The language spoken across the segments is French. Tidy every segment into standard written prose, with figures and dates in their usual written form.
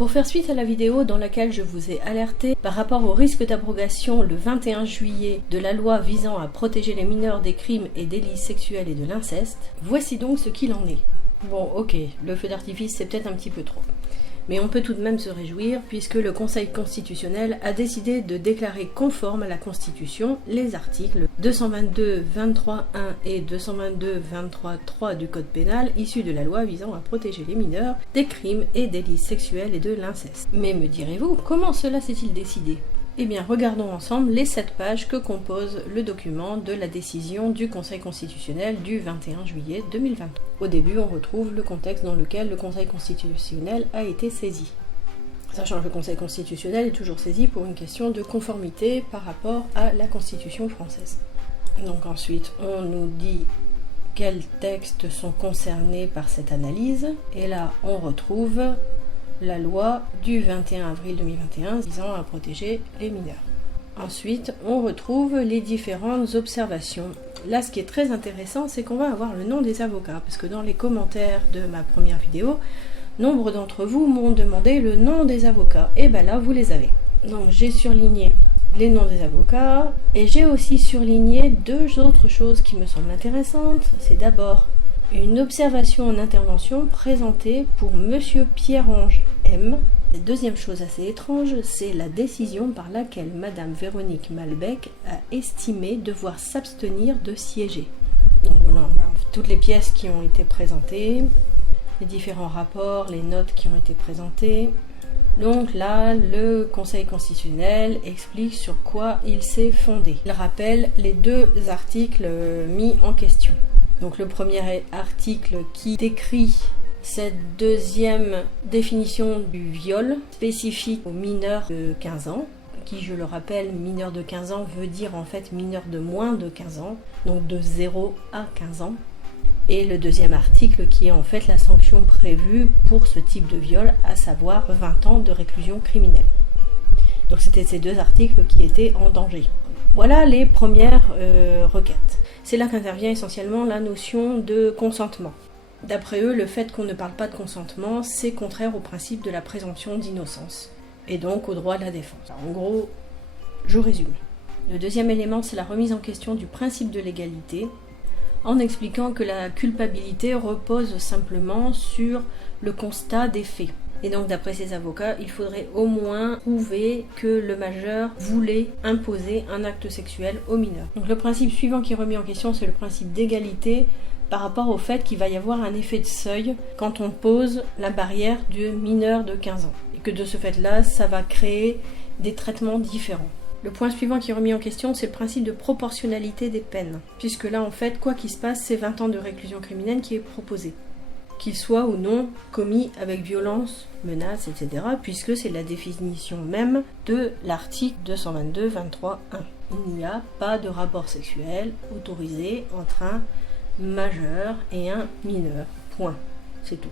Pour faire suite à la vidéo dans laquelle je vous ai alerté par rapport au risque d'abrogation le 21 juillet de la loi visant à protéger les mineurs des crimes et délits sexuels et de l'inceste, voici donc ce qu'il en est. Bon, ok, le feu d'artifice c'est peut-être un petit peu trop. Mais on peut tout de même se réjouir puisque le Conseil constitutionnel a décidé de déclarer conformes à la Constitution les articles 222-23-1 et 222-23-3 du Code pénal issus de la loi visant à protéger les mineurs des crimes et délits sexuels et de l'inceste. Mais me direz-vous, comment cela s'est-il décidé ? Eh bien, regardons ensemble les 7 pages que compose le document de la décision du Conseil constitutionnel du 21 juillet 2023. Au début, on retrouve le contexte dans lequel le Conseil constitutionnel a été saisi. Sachant que le Conseil constitutionnel est toujours saisi pour une question de conformité par rapport à la Constitution française. Donc ensuite, on nous dit quels textes sont concernés par cette analyse, et là, on retrouve la loi du 21 avril 2021 visant à protéger les mineurs. Ensuite, on retrouve les différentes observations. Là, ce qui est très intéressant, c'est qu'on va avoir le nom des avocats, parce que dans les commentaires de ma première vidéo, nombre d'entre vous m'ont demandé le nom des avocats. Et ben là, vous les avez. Donc, j'ai surligné les noms des avocats, et j'ai aussi surligné 2 autres choses qui me semblent intéressantes. C'est d'abord une observation en intervention présentée pour Monsieur Pierre-Ange M. La deuxième chose assez étrange, c'est la décision par laquelle Madame Véronique Malbec a estimé devoir s'abstenir de siéger. Donc voilà, toutes les pièces qui ont été présentées, les différents rapports, les notes qui ont été présentées. Donc là, le Conseil constitutionnel explique sur quoi il s'est fondé. Il rappelle les 2 articles mis en question. Donc le premier article qui décrit cette deuxième définition du viol spécifique aux mineurs de 15 ans, qui, je le rappelle, mineur de 15 ans veut dire en fait mineur de moins de 15 ans, donc de 0 à 15 ans. Et le deuxième article qui est en fait la sanction prévue pour ce type de viol, à savoir 20 ans de réclusion criminelle. Donc c'était ces 2 articles qui étaient en danger. Voilà les premières requêtes. C'est là qu'intervient essentiellement la notion de consentement. D'après eux, le fait qu'on ne parle pas de consentement, c'est contraire au principe de la présomption d'innocence, et donc au droit de la défense. Alors, en gros, je résume. Le deuxième élément, c'est la remise en question du principe de l'égalité, en expliquant que la culpabilité repose simplement sur le constat des faits. Et donc, d'après ces avocats, il faudrait au moins prouver que le majeur voulait imposer un acte sexuel au mineur. Donc, le principe suivant qui est remis en question, c'est le principe d'égalité par rapport au fait qu'il va y avoir un effet de seuil quand on pose la barrière du mineur de 15 ans. Et que de ce fait-là, ça va créer des traitements différents. Le point suivant qui est remis en question, c'est le principe de proportionnalité des peines. Puisque là, en fait, quoi qu'il se passe, c'est 20 ans de réclusion criminelle qui est proposé. Qu'il soit ou non commis avec violence, menace, etc., puisque c'est la définition même de l'article 222-23-1. Il n'y a pas de rapport sexuel autorisé entre un majeur et un mineur. Point. C'est tout.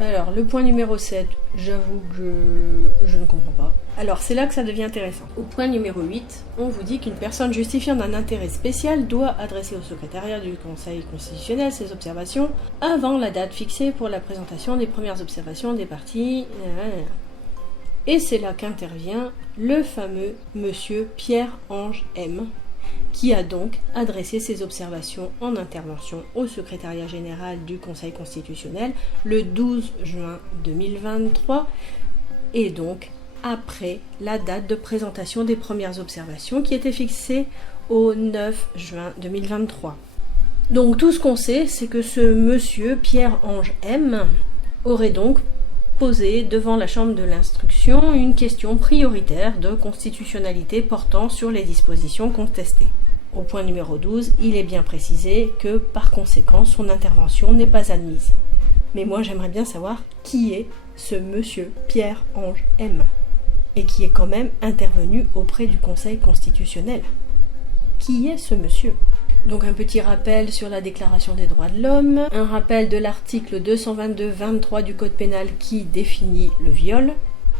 Alors, le point numéro 7, j'avoue que je ne comprends pas. Alors, c'est là que ça devient intéressant. Au point numéro 8, on vous dit qu'une personne justifiant d'un intérêt spécial doit adresser au secrétariat du Conseil constitutionnel ses observations avant la date fixée pour la présentation des premières observations des parties. Et c'est là qu'intervient le fameux Monsieur Pierre-Ange M, qui a donc adressé ses observations en intervention au secrétariat général du Conseil constitutionnel le 12 juin 2023, et donc après la date de présentation des premières observations qui était fixée au 9 juin 2023. Donc tout ce qu'on sait, c'est que ce monsieur Pierre-Ange M aurait donc posé devant la Chambre de l'instruction une question prioritaire de constitutionnalité portant sur les dispositions contestées. Au point numéro 12, il est bien précisé que par conséquent, son intervention n'est pas admise. Mais moi j'aimerais bien savoir qui est ce monsieur Pierre-Ange M, et qui est quand même intervenu auprès du Conseil constitutionnel. Qui est ce monsieur ? Donc un petit rappel sur la Déclaration des droits de l'homme, un rappel de l'article 222-23 du Code pénal qui définit le viol,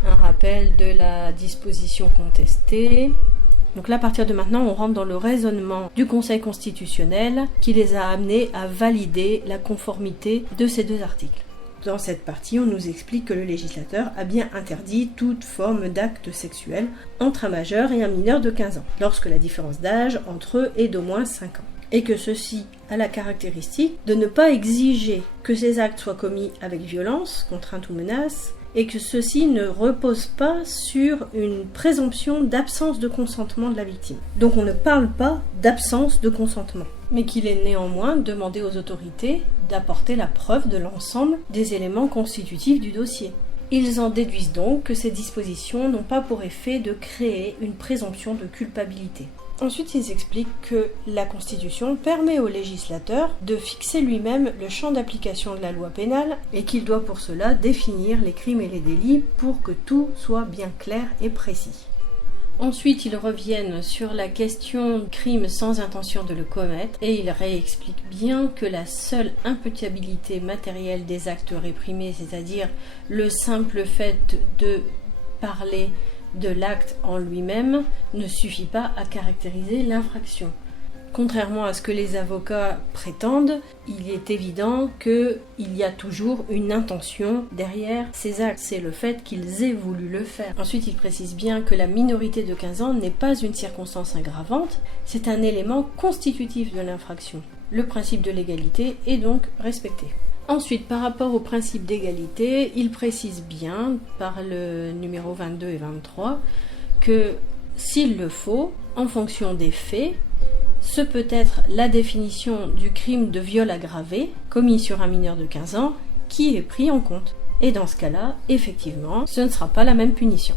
un rappel de la disposition contestée. Donc là, à partir de maintenant, on rentre dans le raisonnement du Conseil constitutionnel qui les a amenés à valider la conformité de ces 2 articles. Dans cette partie, on nous explique que le législateur a bien interdit toute forme d'acte sexuel entre un majeur et un mineur de 15 ans, lorsque la différence d'âge entre eux est d'au moins 5 ans. Et que ceci a la caractéristique de ne pas exiger que ces actes soient commis avec violence, contrainte ou menace, et que ceci ne repose pas sur une présomption d'absence de consentement de la victime. Donc on ne parle pas d'absence de consentement, mais qu'il est néanmoins demandé aux autorités d'apporter la preuve de l'ensemble des éléments constitutifs du dossier. Ils en déduisent donc que ces dispositions n'ont pas pour effet de créer une présomption de culpabilité. Ensuite, ils expliquent que la Constitution permet au législateur de fixer lui-même le champ d'application de la loi pénale et qu'il doit pour cela définir les crimes et les délits pour que tout soit bien clair et précis. Ensuite, ils reviennent sur la question crime sans intention de le commettre et ils réexpliquent bien que la seule imputabilité matérielle des actes réprimés, c'est-à-dire le simple fait de parler de l'acte en lui-même, ne suffit pas à caractériser l'infraction. Contrairement à ce que les avocats prétendent, il est évident qu'il y a toujours une intention derrière ces actes. C'est le fait qu'ils aient voulu le faire. Ensuite, il précise bien que la minorité de 15 ans n'est pas une circonstance aggravante, c'est un élément constitutif de l'infraction. Le principe de l'égalité est donc respecté. Ensuite, par rapport au principe d'égalité, il précise bien, par le numéro 22 et 23, que s'il le faut, en fonction des faits, ce peut être la définition du crime de viol aggravé commis sur un mineur de 15 ans qui est pris en compte. Et dans ce cas-là, effectivement, ce ne sera pas la même punition.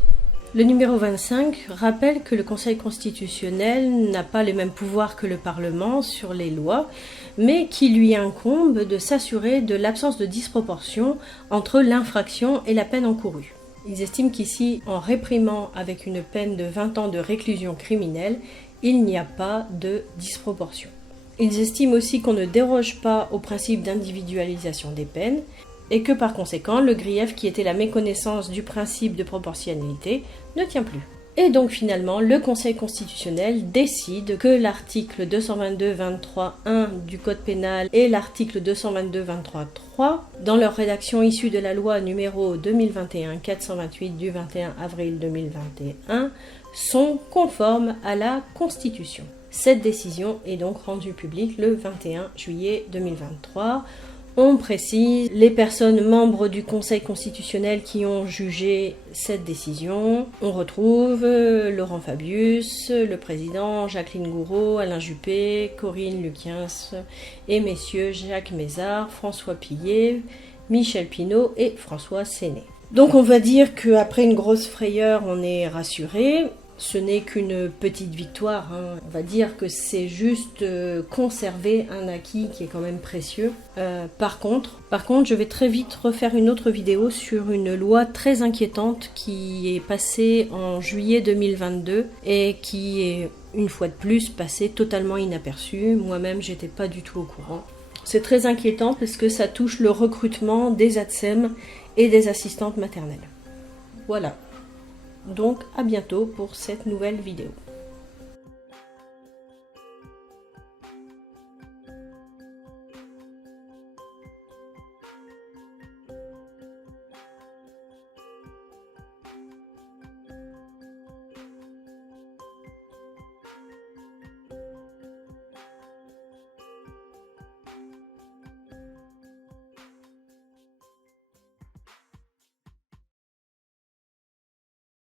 Le numéro 25 rappelle que le Conseil constitutionnel n'a pas les mêmes pouvoirs que le Parlement sur les lois, mais qu'il lui incombe de s'assurer de l'absence de disproportion entre l'infraction et la peine encourue. Ils estiment qu'ici, en réprimant avec une peine de 20 ans de réclusion criminelle, il n'y a pas de disproportion. Ils estiment aussi qu'on ne déroge pas au principe d'individualisation des peines, et que par conséquent, le grief qui était la méconnaissance du principe de proportionnalité ne tient plus. Et donc finalement, le Conseil constitutionnel décide que l'article 222-23-1 du Code pénal et l'article 222-23-3, dans leur rédaction issue de la loi numéro 2021-428 du 21 avril 2021, sont conformes à la Constitution. Cette décision est donc rendue publique le 21 juillet 2023. On précise les personnes membres du Conseil constitutionnel qui ont jugé cette décision. On retrouve Laurent Fabius, le président, Jacqueline Gouraud, Alain Juppé, Corinne Luquiens et messieurs Jacques Mézard, François Pillet, Michel Pineau et François Séné. Donc on va dire qu'après une grosse frayeur, on est rassuré. Ce n'est qu'une petite victoire, hein. On va dire que c'est juste conserver un acquis qui est quand même précieux. Par contre, je vais très vite refaire une autre vidéo sur une loi très inquiétante qui est passée en juillet 2022 et qui est une fois de plus passée totalement inaperçue. Moi-même, j'étais pas du tout au courant. C'est très inquiétant parce que ça touche le recrutement des ATSEM et des assistantes maternelles. Voilà. Donc à bientôt pour cette nouvelle vidéo.